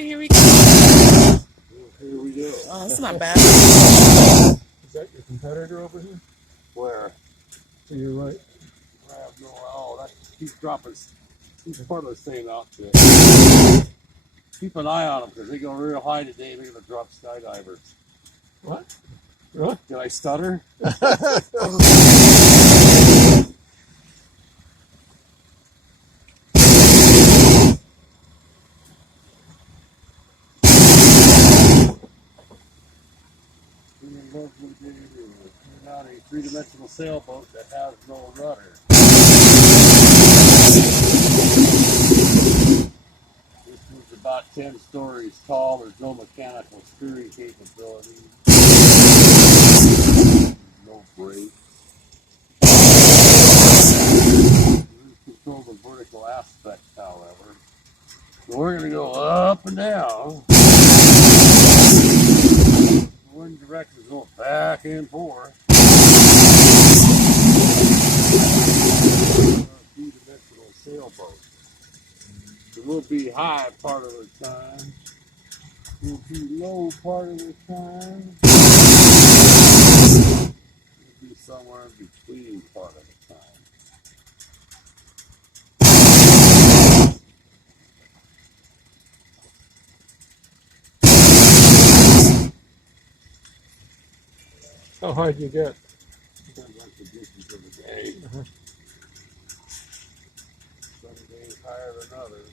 here we go. Here we go. Oh, that's not bad. Is that your competitor over here? Where? To your right. I have no. Oh, that keeps dropping. He's part of the same outfit. Keep an eye on them because they go real high today. They're gonna drop skydivers. What? Really? Did I stutter? Not a three-dimensional sailboat that has no rudder. This one's about 10 stories tall. There's no mechanical steering capability. No brakes. Control the vertical aspect, however. So we're going to go up and down. One direction going back and forth. Three-dimensional sailboat. It will be high part of the time. It will be low part of the time. It will be somewhere in between part of the time. How high do you get? Depends on conditions of the day. Some days higher than others.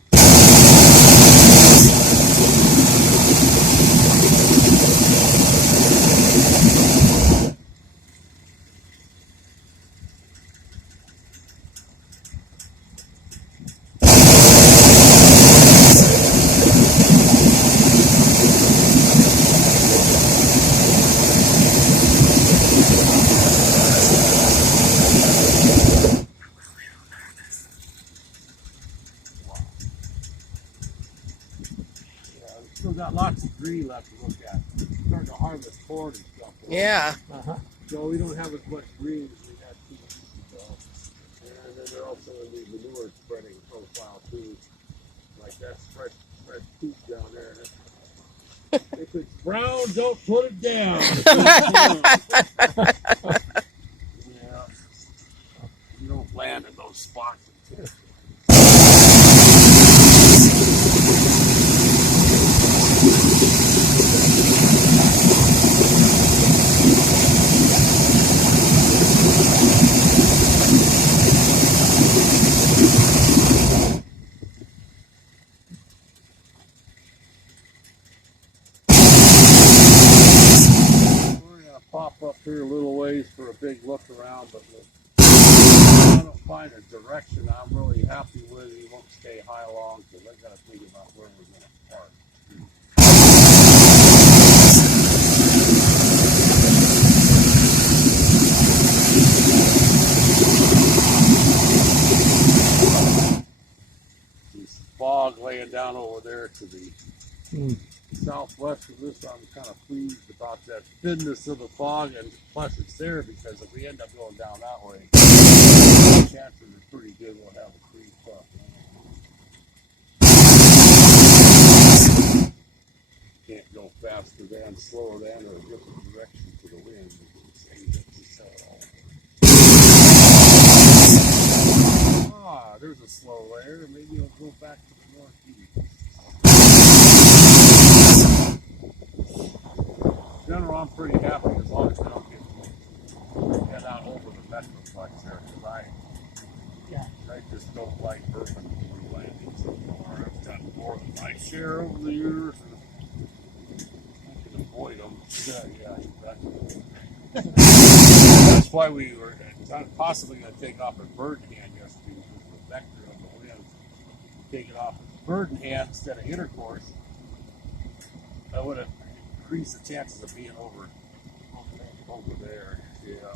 Still got lots of green left to look at. We're starting to harvest corn and stuff. Yeah. So we don't have as much green as we had 2 weeks ago. And then they're also in the manure spreading profile too. Like that's fresh poop down there. If it's brown, don't put it down. Yeah. You don't land in those spots. Pop up here a little ways for a big look around, but I don't find a direction I'm really happy with. We won't stay high long because I've got to think about where we're going to park. There's fog laying down over there to the southwest of this. I'm kind of pleased about that thinness of the fog, and plus it's there because if we end up going down that way, the chances are pretty good we'll have a creek up. Can't go faster than, slower than, or a different direction to the wind. There's a slow layer. Maybe it'll go back to the northeast. In general, I'm pretty happy as long as we don't get out over the Metroplex there, because I just don't like urban landing so far. I've done more than my share over the years, and I can avoid them. Yeah, that's why we were possibly going to take off at Burdenhand yesterday, because the vector of the wind. Take it off at Burdenhand instead of intercourse. I would have increased the chances of being over there. Yeah.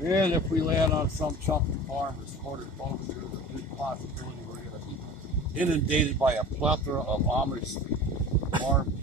And if we land on some chunk of farm that's supported folks, there's a good possibility we're going to be inundated by a plethora of Amish farm